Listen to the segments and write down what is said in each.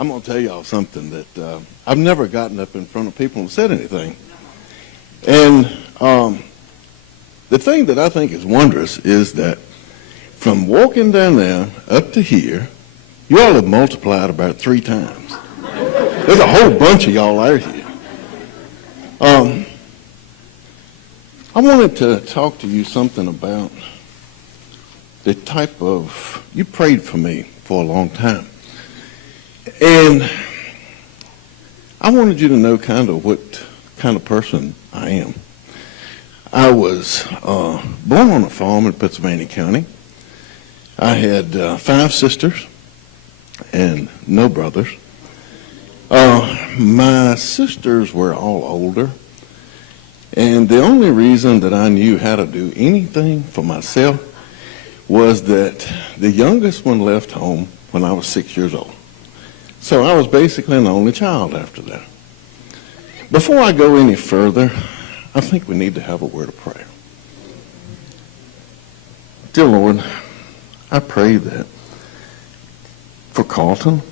I'm going to tell y'all something that I've never gotten up in front of people and said anything. And the thing that I think is wondrous is that from walking down there up to here, you all have multiplied about 3 times. There's a whole bunch of y'all out here. I wanted to talk to you something about the type of, you prayed for me for a long time. And I wanted you to know kind of what kind of person I am. I was born on a farm in Pennsylvania County. I had 5 sisters and no brothers. My sisters were all older, and the only reason that I knew how to do anything for myself was that the youngest one left home when I was 6 years old. So I was basically an only child after that. Before I go any further, I think we need to have a word of prayer. Dear Lord, I pray that for Carlton,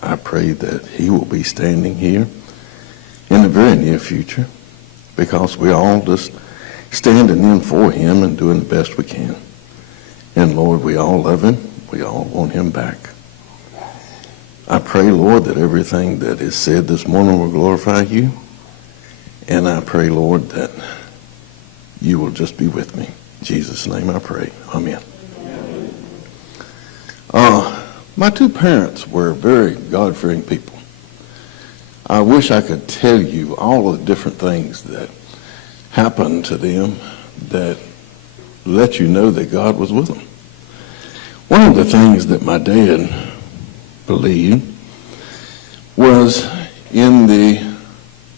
I pray that he will be standing here in the very near future, because we're all just standing in for him and doing the best we can. And Lord, we all love him. We all want him back. I pray, Lord, that everything that is said this morning will glorify you. And I pray, Lord, that you will just be with me. In Jesus' name I pray. Amen. My 2 parents were very God-fearing people. I wish I could tell you all of the different things that happened to them that let you know that God was with them. One of the things that my dad believed was in the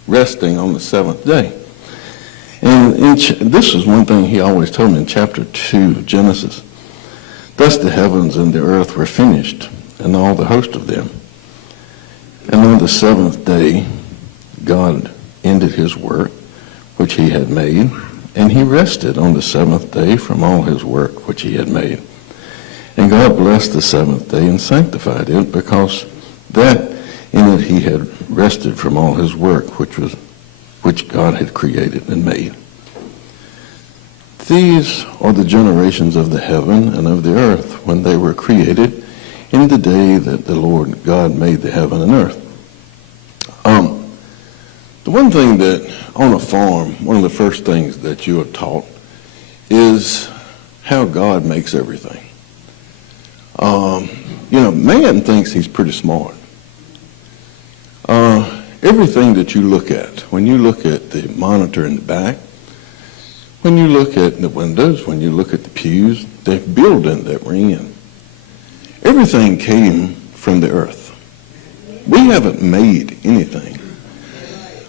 resting on the 7th day. And this is one thing he always told me in chapter 2 of Genesis. Thus the heavens and the earth were finished, and all the host of them. And on the 7th day, God ended his work, which he had made, and he rested on the 7th day from all his work, which he had made. And God blessed the 7th day and sanctified it, because that in it he had rested from all his work, which God had created and made. These are the generations of the heaven and of the earth when they were created in the day that the Lord God made the heaven and earth. The one thing that on a farm, one of the first things that you are taught is how God makes everything. Man thinks he's pretty smart. Everything that you look at, when you look at the monitor in the back, when you look at the windows, when you look at the pews, the building that we're in, everything came from the earth. We haven't made anything.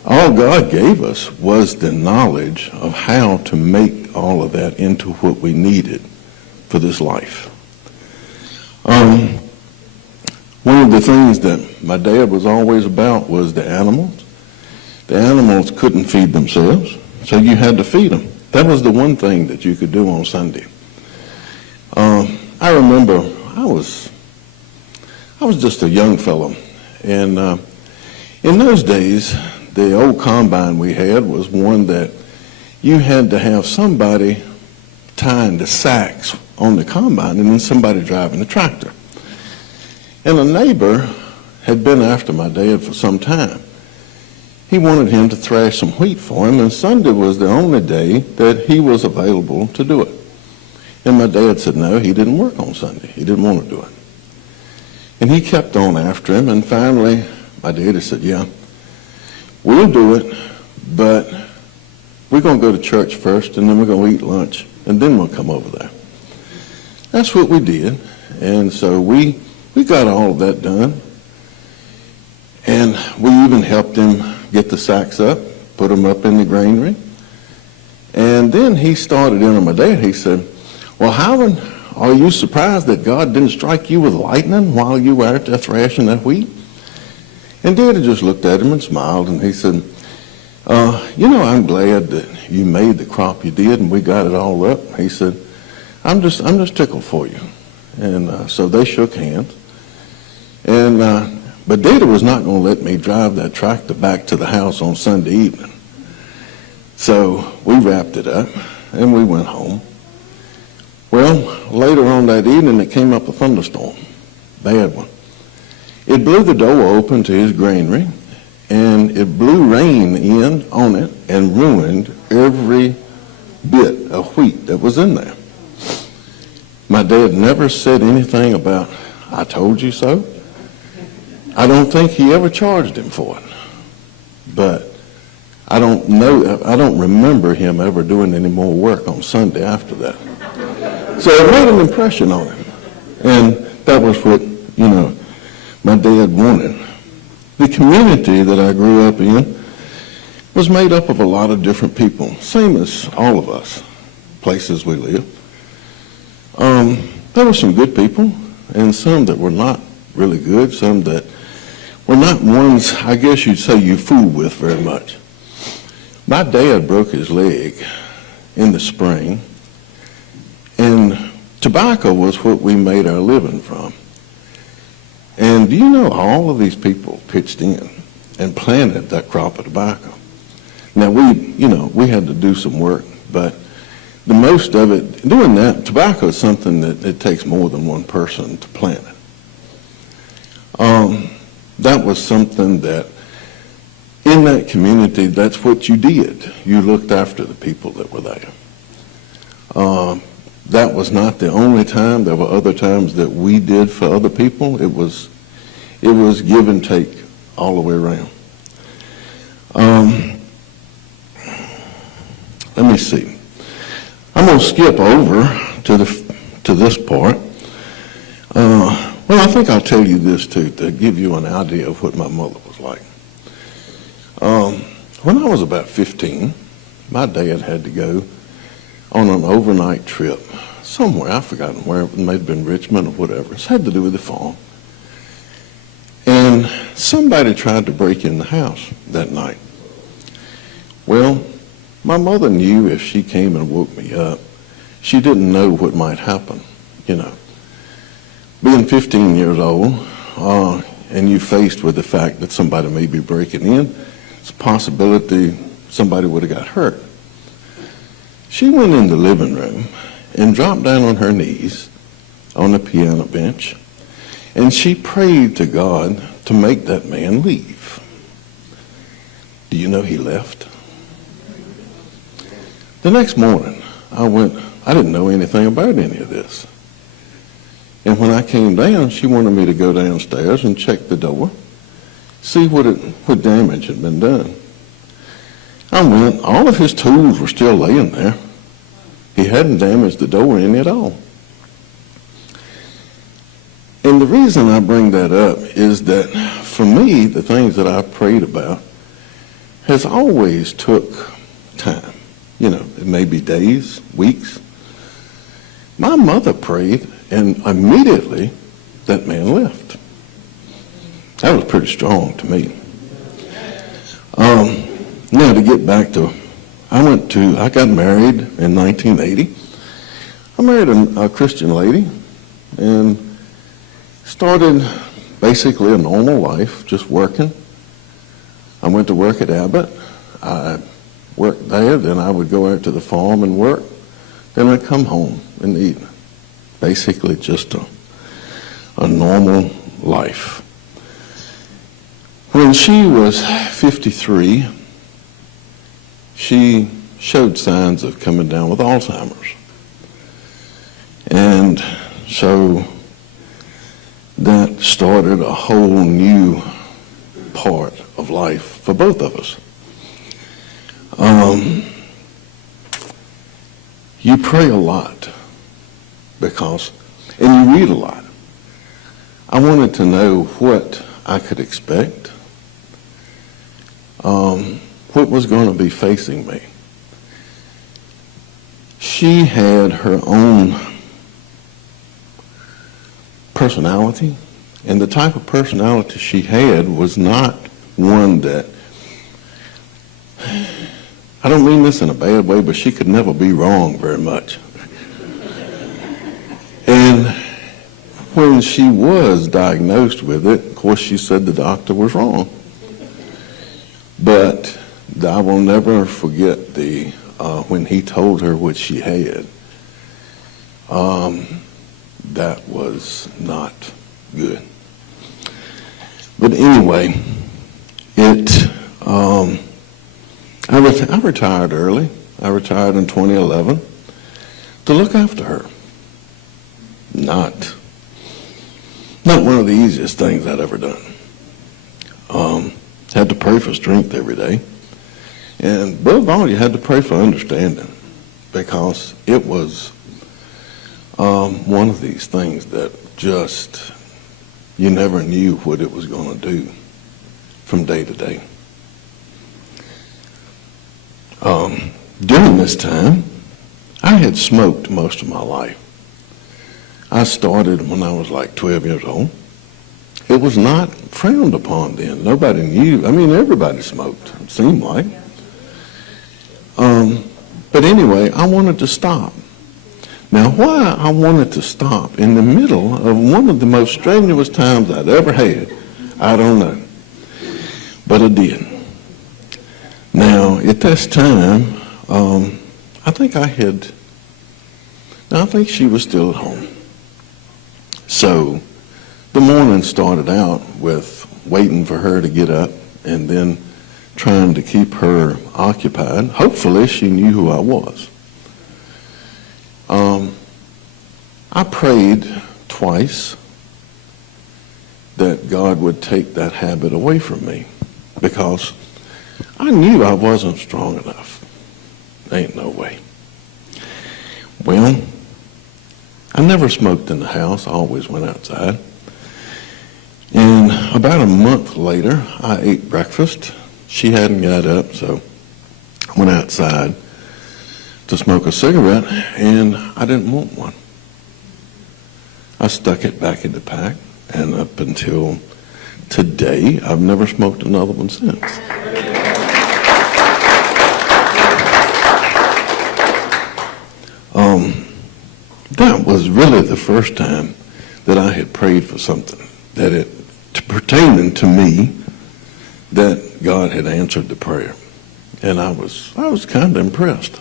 All God gave us was the knowledge of how to make all of that into what we needed for this life. One of the things that my dad was always about was the animals. The animals couldn't feed themselves, so you had to feed them. That was the one thing that you could do on Sunday. I remember I was just a young fellow, and in those days, the old combine we had was one that you had to have somebody tying the sacks on the combine and then somebody driving the tractor. And a neighbor had been after my dad for some time. He wanted him to thrash some wheat for him, and Sunday was the only day that he was available to do it. And my dad said no, he didn't work on Sunday. He didn't want to do it. And he kept on after him, and finally my daddy said, yeah, we'll do it, but we're going to go to church first, and then we're going to eat lunch, and then we'll come over there. That's what we did, and so we got all of that done, and we even helped him get the sacks up, put them up in the granary, and then he started in on my dad. He said, well, Howard, are you surprised that God didn't strike you with lightning while you were out there thrashing that wheat? And Daddy just looked at him and smiled, and he said, I'm glad that you made the crop you did and we got it all up. He said, I'm just tickled for you. And so they shook hands. And But Daddy was not going to let me drive that tractor back to the house on Sunday evening. So we wrapped it up and we went home. Well, later on that evening, it came up a thunderstorm, bad one. It blew the door open to his granary, and it blew rain in on it and ruined every bit of wheat that was in there. My dad never said anything about, "I told you so." I don't think he ever charged him for it. But I don't remember him ever doing any more work on Sunday after that. So it made an impression on him. And that was what, my dad wanted. The community that I grew up in was made up of a lot of different people, same as all of us, places we live. There were some good people and some that were not really good, some that were not ones, I guess you'd say, you fool with very much. My dad broke his leg in the spring, and tobacco was what we made our living from. And do you know all of these people pitched in and planted that crop of tobacco? Now we had to do some work, but the most of it, doing that, tobacco is something that it takes more than one person to plant it. That was something that in that community, that's what you did. You looked after the people that were there. That was not the only time. There were other times that we did for other people. It was give and take all the way around. Let me see. I'm going to skip over to this part. Well, I think I'll tell you this too, to give you an idea of what my mother was like. When I was about 15, my dad had to go on an overnight trip somewhere. I've forgotten where. It may have been Richmond or whatever. It had to do with the farm. And somebody tried to break in the house that night. Well, my mother knew if she came and woke me up, she didn't know what might happen, Being 15 years old, and you faced with the fact that somebody may be breaking in, it's a possibility somebody would have got hurt. She went in the living room and dropped down on her knees on the piano bench, and she prayed to God to make that man leave. Do you know he left? The next morning, I didn't know anything about any of this. And when I came down, she wanted me to go downstairs and check the door, see what damage had been done. I went, all of his tools were still laying there. He hadn't damaged the door any at all. And the reason I bring that up is that for me, the things that I prayed about has always took time. It may be days, weeks. My mother prayed, and immediately that man left. That was pretty strong to me. Now to get back to, I got married in 1980. I married a Christian lady and started basically a normal life, just working. I went to work at Abbott. I worked there, then I would go out to the farm and work. Then I'd come home in the evening. Basically just a normal life. When she was 53, she showed signs of coming down with Alzheimer's. And so that started a whole new part of life for both of us. You pray a lot and you read a lot. I wanted to know what I could expect, what was going to be facing me. She had her own personality, and the type of personality she had was not one that, I don't mean this in a bad way, but she could never be wrong very much. And when she was diagnosed with it, of course, she said the doctor was wrong. But I will never forget when he told her what she had. That was not good. But anyway, I retired early. I retired in 2011 to look after her. Not one of the easiest things I'd ever done. Had to pray for strength every day. And above all, you had to pray for understanding, because it was one of these things that just, you never knew what it was going to do from day to day. During this time, I had smoked most of my life. I started when I was like 12 years old. It was not frowned upon then. Nobody knew. I mean, everybody smoked, it seemed like. But anyway, I wanted to stop. Now, why I wanted to stop in the middle of one of the most strenuous times I'd ever had, I don't know. But I did. Now, at this time, I think she was still at home. So the morning started out with waiting for her to get up and then trying to keep her occupied. Hopefully she knew who I was. I prayed twice that God would take that habit away from me, because I knew I wasn't strong enough. Ain't no way. Well, I never smoked in the house. I always went outside. And about a month later, I ate breakfast. She hadn't got up, so I went outside to smoke a cigarette, and I didn't want one. I stuck it back in the pack, and up until today, I've never smoked another one since. That was really the first time that I had prayed for something pertaining to me, that God had answered the prayer, and I was kind of impressed.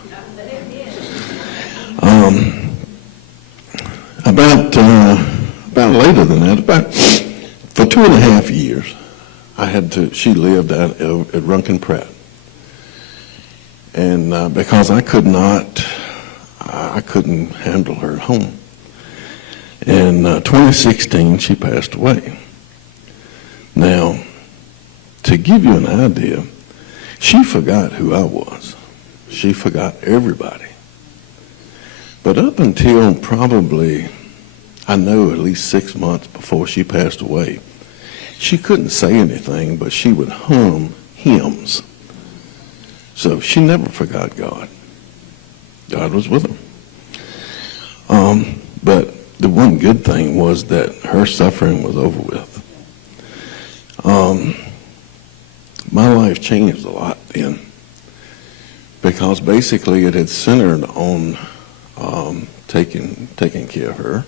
About later than that, for 2.5 years, she lived at Runkin Pratt. And because I couldn't handle her at home. In 2016, she passed away. Now, to give you an idea, she forgot who I was. She forgot everybody. But up until probably, I know, at least 6 months before she passed away, she couldn't say anything, but she would hum hymns. So she never forgot God. God was with her. But the one good thing was that her suffering was over with. My life changed a lot then, because basically it had centered on taking care of her.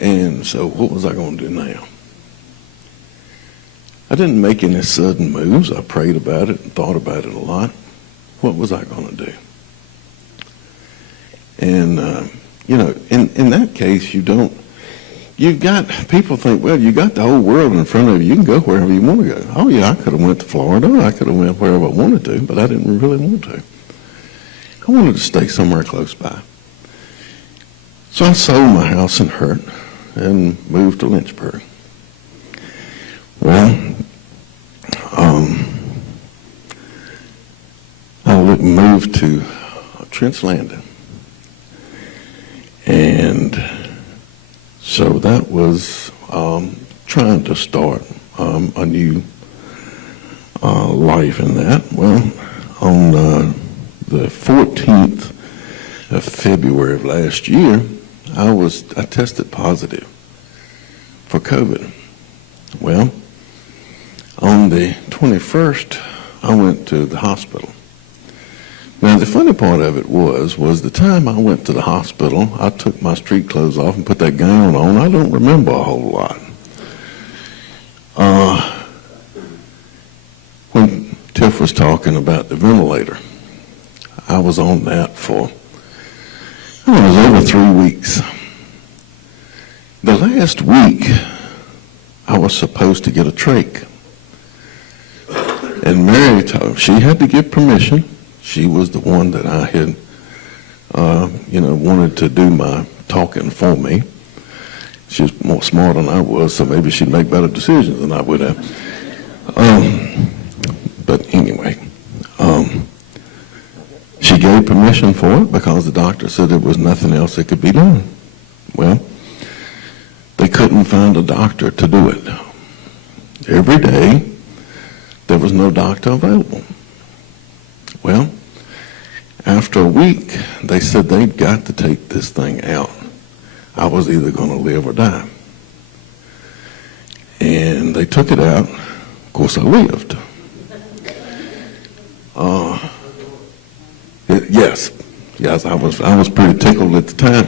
And so what was I going to do now? I didn't make any sudden moves. I prayed about it and thought about it a lot. What was I going to do? And, in that case, people think, well, you got the whole world in front of you. You can go wherever you want to go. Oh, yeah, I could have went to Florida. I could have went wherever I wanted to, but I didn't really want to. I wanted to stay somewhere close by. So I sold my house in Hurt and moved to Lynchburg. Well, I moved to Trent's Landing. And so that was trying to start a new life in that. Well, on the 14th of February of last year, I tested positive for COVID. Well, on the 21st, I went to the hospital Now, the funny part of it was the time I went to the hospital, I took my street clothes off and put that gown on. I don't remember a whole lot. When Tiff was talking about the ventilator, I was on that for, it was over 3 weeks. The last week, I was supposed to get a trach. And Mary, she had to give permission. She was the one that I had, wanted to do my talking for me. She was more smart than I was, so maybe she'd make better decisions than I would have. But anyway, she gave permission for it because the doctor said there was nothing else that could be done. Well, they couldn't find a doctor to do it. Every day, there was no doctor available. Well, after a week, they said they'd got to take this thing out. I was either going to live or die. And they took it out. Of course, I lived. Yes, I was pretty tickled at the time.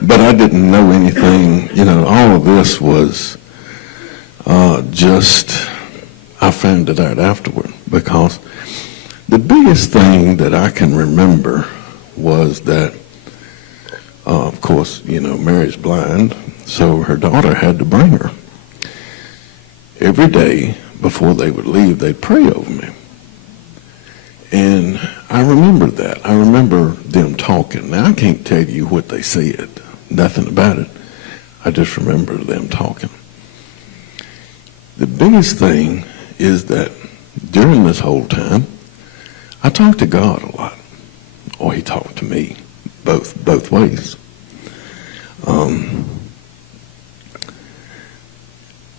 But I didn't know anything. All of this was I found it out afterward, because the biggest thing that I can remember was that, of course, Mary's blind, so her daughter had to bring her. Every day before they would leave, they'd pray over me. And I remember that. I remember them talking. Now, I can't tell you what they said, nothing about it. I just remember them talking. The biggest thing is that during this whole time, I talked to God a lot, or he talked to me, both ways.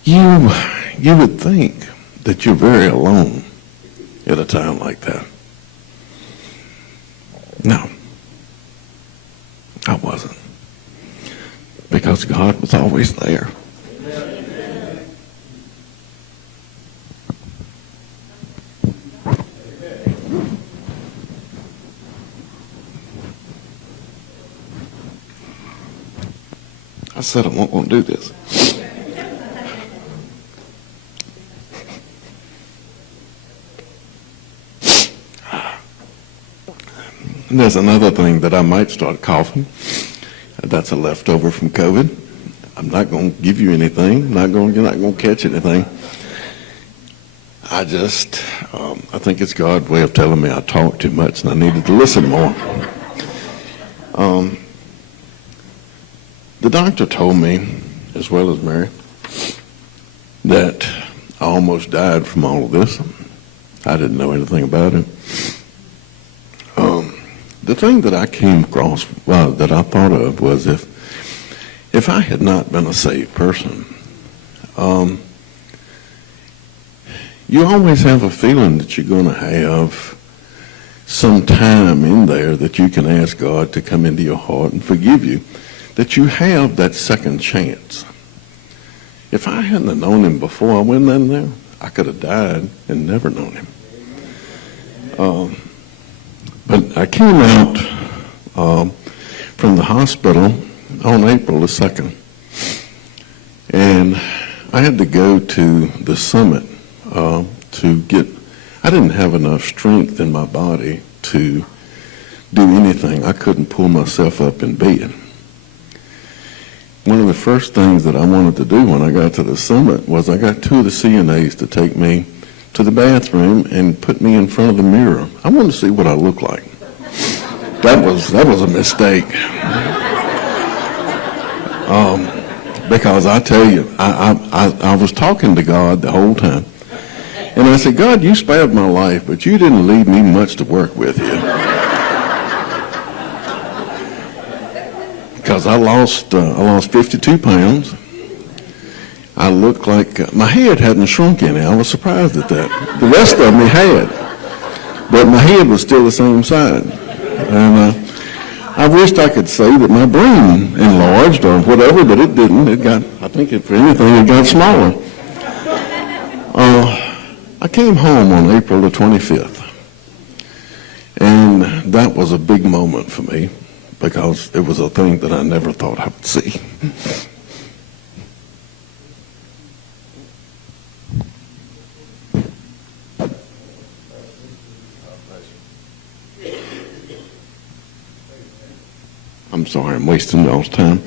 You would think that you're very alone at a time like that. No, I wasn't, because God was always there. I said I won't want to do this. And there's another thing that I might start coughing. That's a leftover from COVID. I'm not going to give you anything. You're not going to catch anything. I think it's God's way of telling me I talk too much and I needed to listen more. The doctor told me, as well as Mary, that I almost died from all of this. I didn't know anything about it. The thing that I came across, that I thought of, was if I had not been a saved person, you always have a feeling that you're going to have some time in there that you can ask God to come into your heart and forgive you, that you have that second chance. If I hadn't have known him before I went in there, I could have died and never known him. But I came out from the hospital on April the 2nd, and I had to go to the summit I didn't have enough strength in my body to do anything. I couldn't pull myself up in bed. One of the first things that I wanted to do when I got to the summit was I got two of the CNAs to take me to the bathroom and put me in front of the mirror. I wanted to see what I looked like. That was a mistake. Because I tell you, I was talking to God the whole time. And I said, God, you spared my life, but you didn't leave me much to work with here. Because I lost 52 pounds. I looked like, my head hadn't shrunk any. I was surprised at that. The rest of me had. But my head was still the same size. And I wished I could say that my brain enlarged or whatever, but it didn't. I think if anything, it got smaller. I came home on April the 25th. And that was a big moment for me because it was a thing that I never thought I would see. I'm sorry, I'm wasting y'all's time.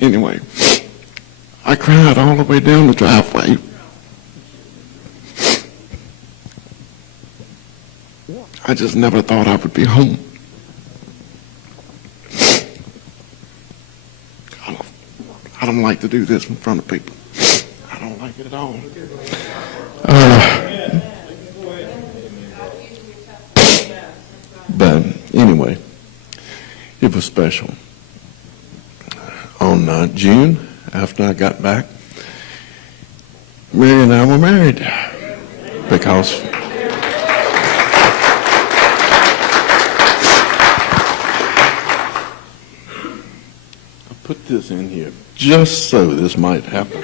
Anyway, I cried all the way down the driveway. I just never thought I would be home. I don't like to do this in front of people. I don't like it at all. But anyway, it was special. On June, after I got back, Mary and I were married because I put this in here just so this might happen.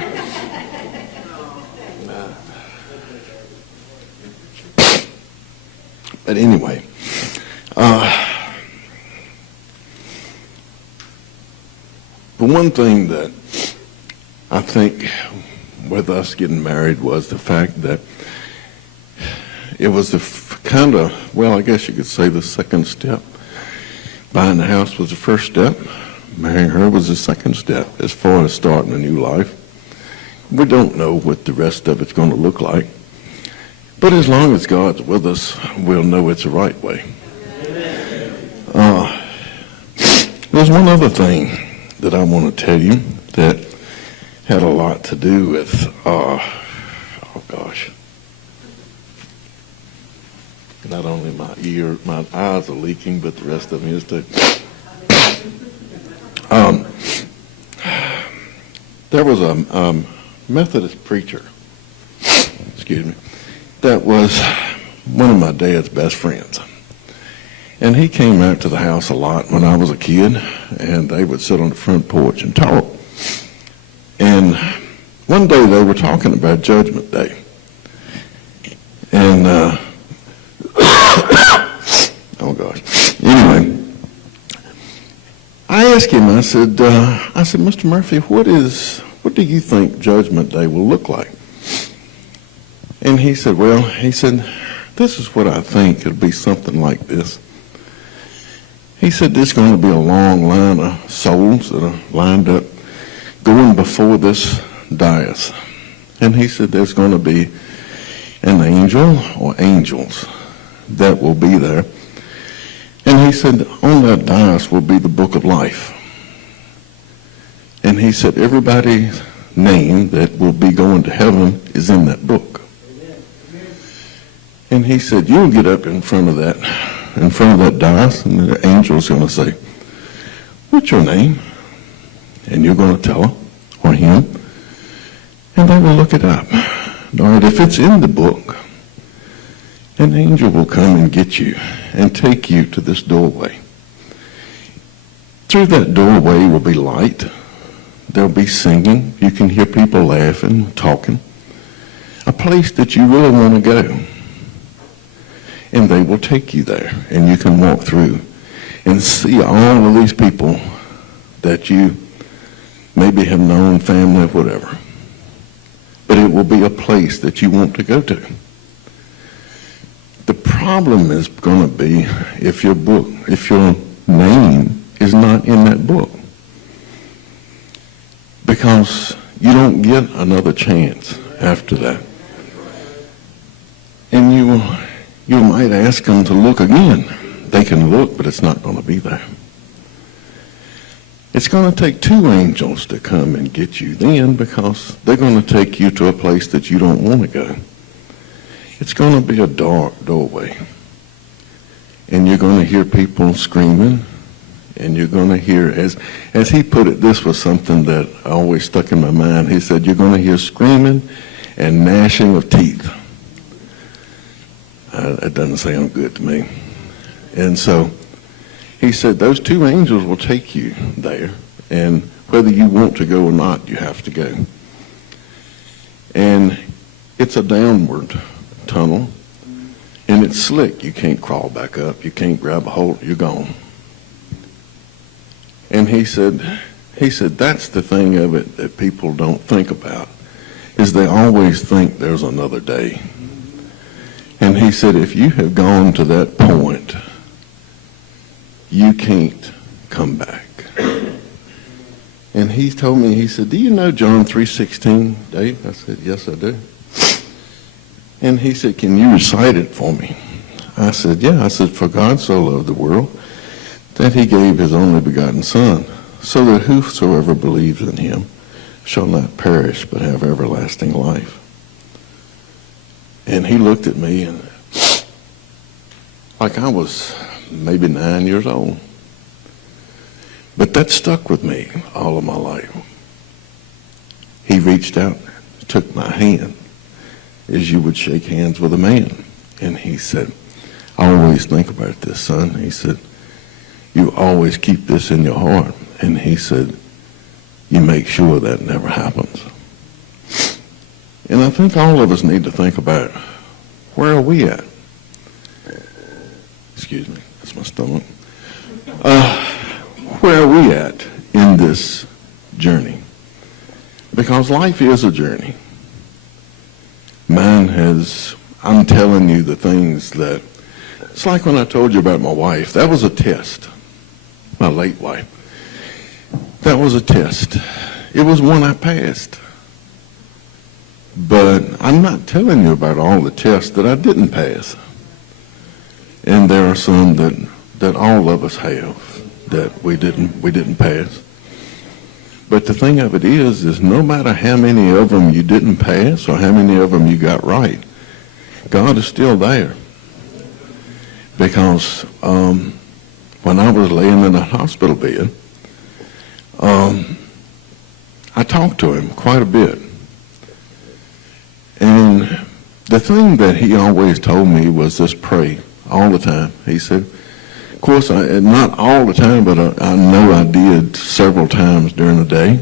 But anyway, the one thing that I think with us getting married was the fact that it was the kind of, well, I guess you could say the second step. Buying the house was the first step. Marrying her was the second step as far as starting a new life. We don't know what the rest of it's going to look like. But as long as God's with us, we'll know it's the right way. There's one other thing that I want to tell you that had a lot to do with, oh gosh, not only my eyes are leaking, but the rest of me is too. There was a Methodist preacher, excuse me, that was one of my dad's best friends. And he came out to the house a lot when I was a kid, and they would sit on the front porch and talk. And one day they were talking about Judgment Day. And, oh gosh. Anyway, I asked him, I said, Mr. Murphy, what do you think Judgment Day will look like? And he said, this is what I think. It'll be something like this. He said there's going to be a long line of souls that are lined up going before this dais. And he said there's going to be an angel or angels that will be there. And he said on that dais will be the book of life. And he said everybody's name that will be going to heaven is in that book. And he said you'll get up in front of that dais, and the angel's going to say, what's your name? And you're going to tell her or him, and they will look it up. All right, if it's in the book, an angel will come and get you and take you to this doorway. Through that doorway will be light. There'll be singing. You can hear people laughing, talking. A place that you really want to go. And they will take you there, and you can walk through and see all of these people that you maybe have known, family, or whatever. But it will be a place that you want to go to. The problem is going to be if your name is not in that book. Because you don't get another chance after that. And you might ask them to look again. They can look, but it's not going to be there. It's going to take two angels to come and get you then, because they're going to take you to a place that you don't want to go. It's going to be a dark doorway. And you're going to hear people screaming, and you're going to hear, as he put it, this was something that always stuck in my mind. He said, you're going to hear screaming and gnashing of teeth. That doesn't sound good to me. And so he said those two angels will take you there, and whether you want to go or not, you have to go. And it's a downward tunnel, and it's slick. You can't crawl back up. You can't grab a hold. You're gone. And he said, that's the thing of it that people don't think about, is they always think there's another day. And he said, if you have gone to that point, you can't come back. And he told me, he said, do you know John 3:16, Dave? I said, yes, I do. And he said, can you recite it for me? I said, yeah. I said, for God so loved the world that he gave his only begotten Son, so that whosoever believes in him shall not perish but have everlasting life. And he looked at me and like I was maybe 9 years old. But that stuck with me all of my life. He reached out, took my hand, as you would shake hands with a man. And he said, always think about this, son. He said, you always keep this in your heart. And he said, you make sure that never happens. And I think all of us need to think about, where are we at? Excuse me, that's my stomach. Where are we at in this journey? Because life is a journey. Mine has, I'm telling you the things that, it's like when I told you about my wife. That was a test. My late wife. That was a test. It was one I passed. But I'm not telling you about all the tests that I didn't pass. And there are some that all of us have that we didn't pass. But the thing of it is no matter how many of them you didn't pass or how many of them you got right, God is still there. Because when I was laying in a hospital bed, I talked to him quite a bit. And the thing that he always told me was just pray all the time. He said, of course, not all the time, but I know I did several times during the day.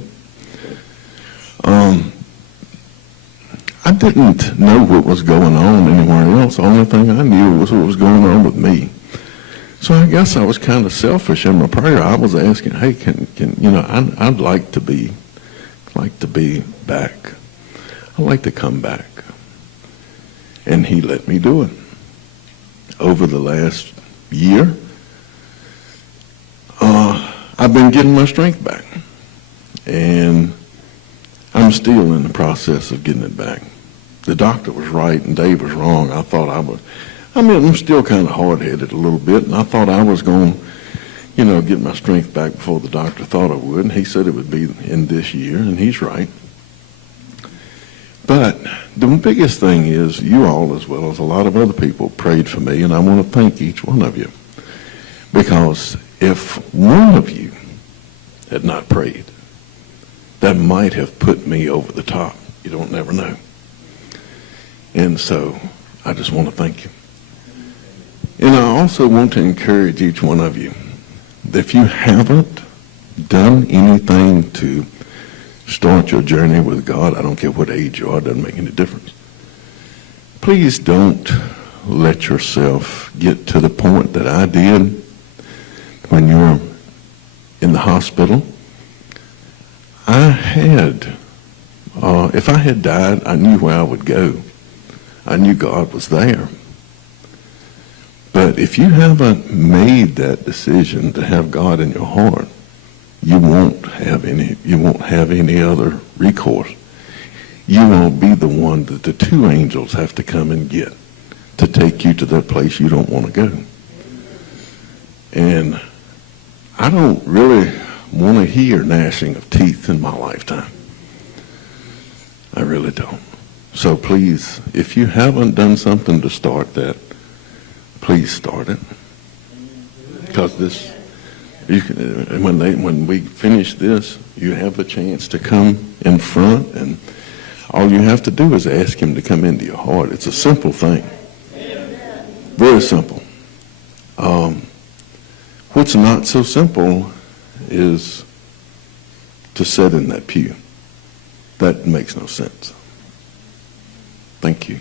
I didn't know what was going on anywhere else. The only thing I knew was what was going on with me. So I guess I was kind of selfish in my prayer. I was asking, hey, can I'd like to be back. I'd like to come back. And he let me do it. Over the last year, I've been getting my strength back. And I'm still in the process of getting it back. The doctor was right and Dave was wrong. I'm still kind of hard-headed a little bit, and I thought I was going to, get my strength back before the doctor thought I would, and he said it would be in this year, and he's right. But the biggest thing is you all, as well as a lot of other people, prayed for me, and I want to thank each one of you. Because if one of you had not prayed, that might have put me over the top. You don't never know. And so I just want to thank you. And I also want to encourage each one of you that if you haven't done anything to start your journey with God, I don't care what age you are, it doesn't make any difference. Please don't let yourself get to the point that I did when you were in the hospital. If I had died, I knew where I would go. I knew God was there. But if you haven't made that decision to have God in your heart, you won't have any other recourse. You won't be the one that the two angels have to come and get to take you to that place you don't want to go. And I don't really want to hear gnashing of teeth in my lifetime. I really don't. So please, if you haven't done something to start that, please start it. Because when we finish this, you have the chance to come in front, and all you have to do is ask him to come into your heart. It's a simple thing. Very simple. What's not so simple is to sit in that pew. That makes no sense. Thank you.